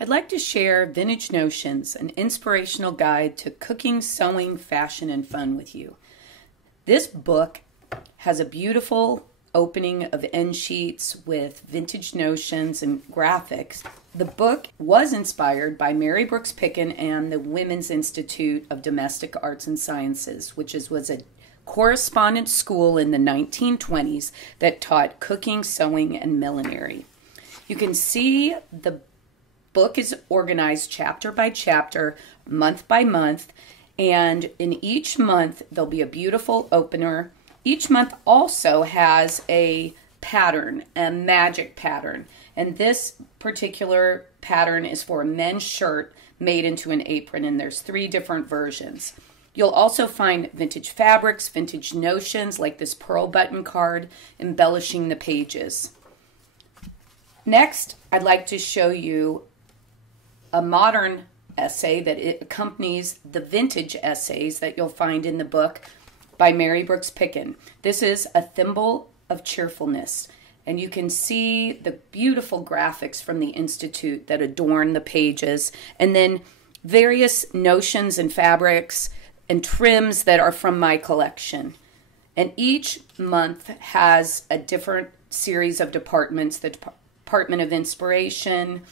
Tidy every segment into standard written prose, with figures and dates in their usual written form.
I'd like to share Vintage Notions, an inspirational guide to cooking, sewing, fashion, and fun with you. This book has a beautiful opening of end sheets with vintage notions and graphics. The book was inspired by Mary Brooks Picken and the Women's Institute of Domestic Arts and Sciences, which was a correspondence school in the 1920s that taught cooking, sewing, and millinery. You can see the book is organized chapter by chapter, month by month, and in each month there'll be a beautiful opener. Each month also has a pattern, a magic pattern, and this particular pattern is for a men's shirt made into an apron, and there's 3 different versions. You'll also find vintage fabrics, vintage notions like this pearl button card embellishing the pages. Next, I'd like to show you a modern essay that it accompanies the vintage essays that you'll find in the book by Mary Brooks Picken. This is A Thimble of Cheerfulness, and you can see the beautiful graphics from the Institute that adorn the pages, and then various notions and fabrics and trims that are from my collection. And each month has a different series of departments, the Department of Inspiration,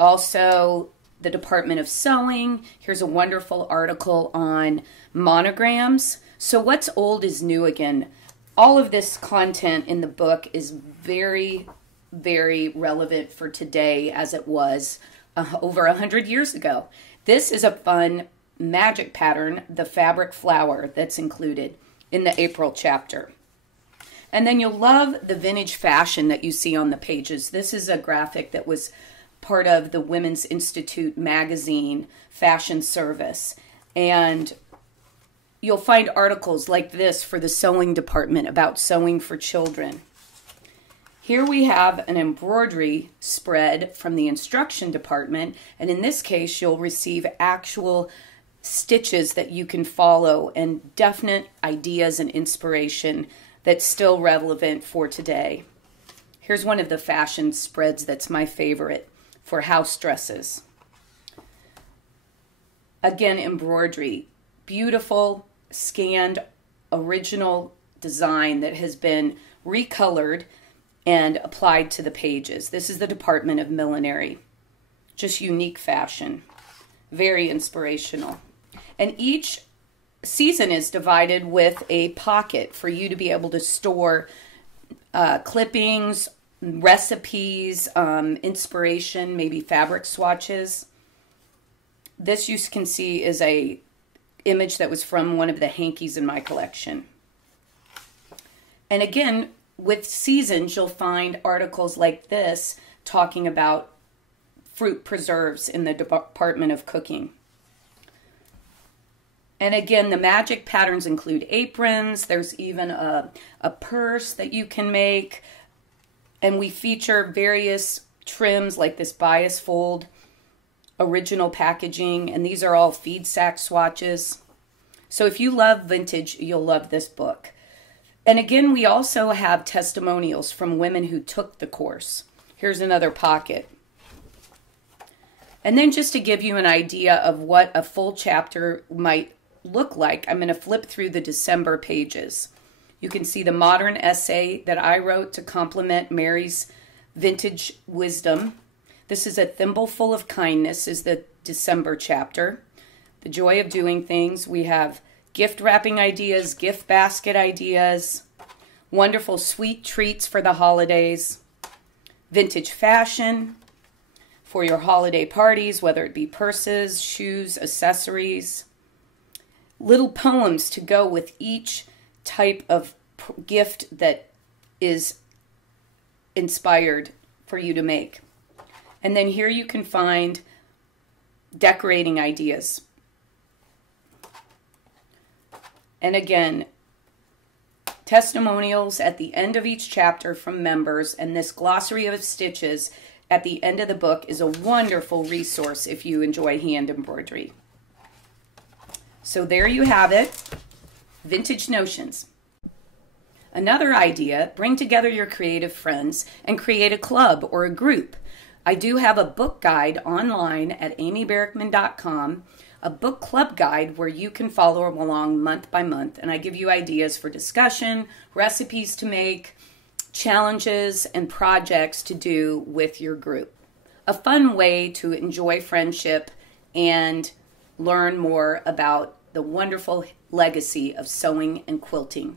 also the Department of Sewing. Here's a wonderful article on monograms. So what's old is new again. All of this content in the book is very, very relevant for today as it was over 100 years ago. This is a fun magic pattern, the fabric flower, that's included in the April chapter. And then you'll love the vintage fashion that you see on the pages. This is a graphic that was part of the Women's Institute magazine fashion service. And you'll find articles like this for the sewing department about sewing for children. Here we have an embroidery spread from the instruction department, and in this case you'll receive actual stitches that you can follow and definite ideas and inspiration that's still relevant for today. Here's one of the fashion spreads that's my favorite for house dresses. Again, embroidery, beautiful scanned original design that has been recolored and applied to the pages. This is the Department of Millinery. Just unique fashion, very inspirational. And each season is divided with a pocket for you to be able to store clippings, recipes, inspiration, maybe fabric swatches. This you can see is a image that was from one of the hankies in my collection. And again, with seasons, you'll find articles like this talking about fruit preserves in the Department of Cooking. And again, the magic patterns include aprons. There's even a purse that you can make. And we feature various trims like this bias fold, original packaging, and these are all feed sack swatches. So if you love vintage, you'll love this book. And again, we also have testimonials from women who took the course. Here's another pocket. And then just to give you an idea of what a full chapter might look like, I'm going to flip through the December pages. You can see the modern essay that I wrote to complement Mary's vintage wisdom. This is A Thimbleful of Kindness, is the December chapter. The Joy of Doing Things. We have gift wrapping ideas, gift basket ideas, wonderful sweet treats for the holidays, vintage fashion for your holiday parties, whether it be purses, shoes, accessories, little poems to go with each type of gift that is inspired for you to make. And then here you can find decorating ideas. And again, testimonials at the end of each chapter from members, and this glossary of stitches at the end of the book is a wonderful resource if you enjoy hand embroidery. So there you have it, Vintage Notions. Another idea, bring together your creative friends and create a club or a group. I do have a book guide online at amybarrickman.com, a book club guide where you can follow along month by month, and I give you ideas for discussion, recipes to make, challenges, and projects to do with your group. A fun way to enjoy friendship and learn more about the wonderful legacy of sewing and quilting.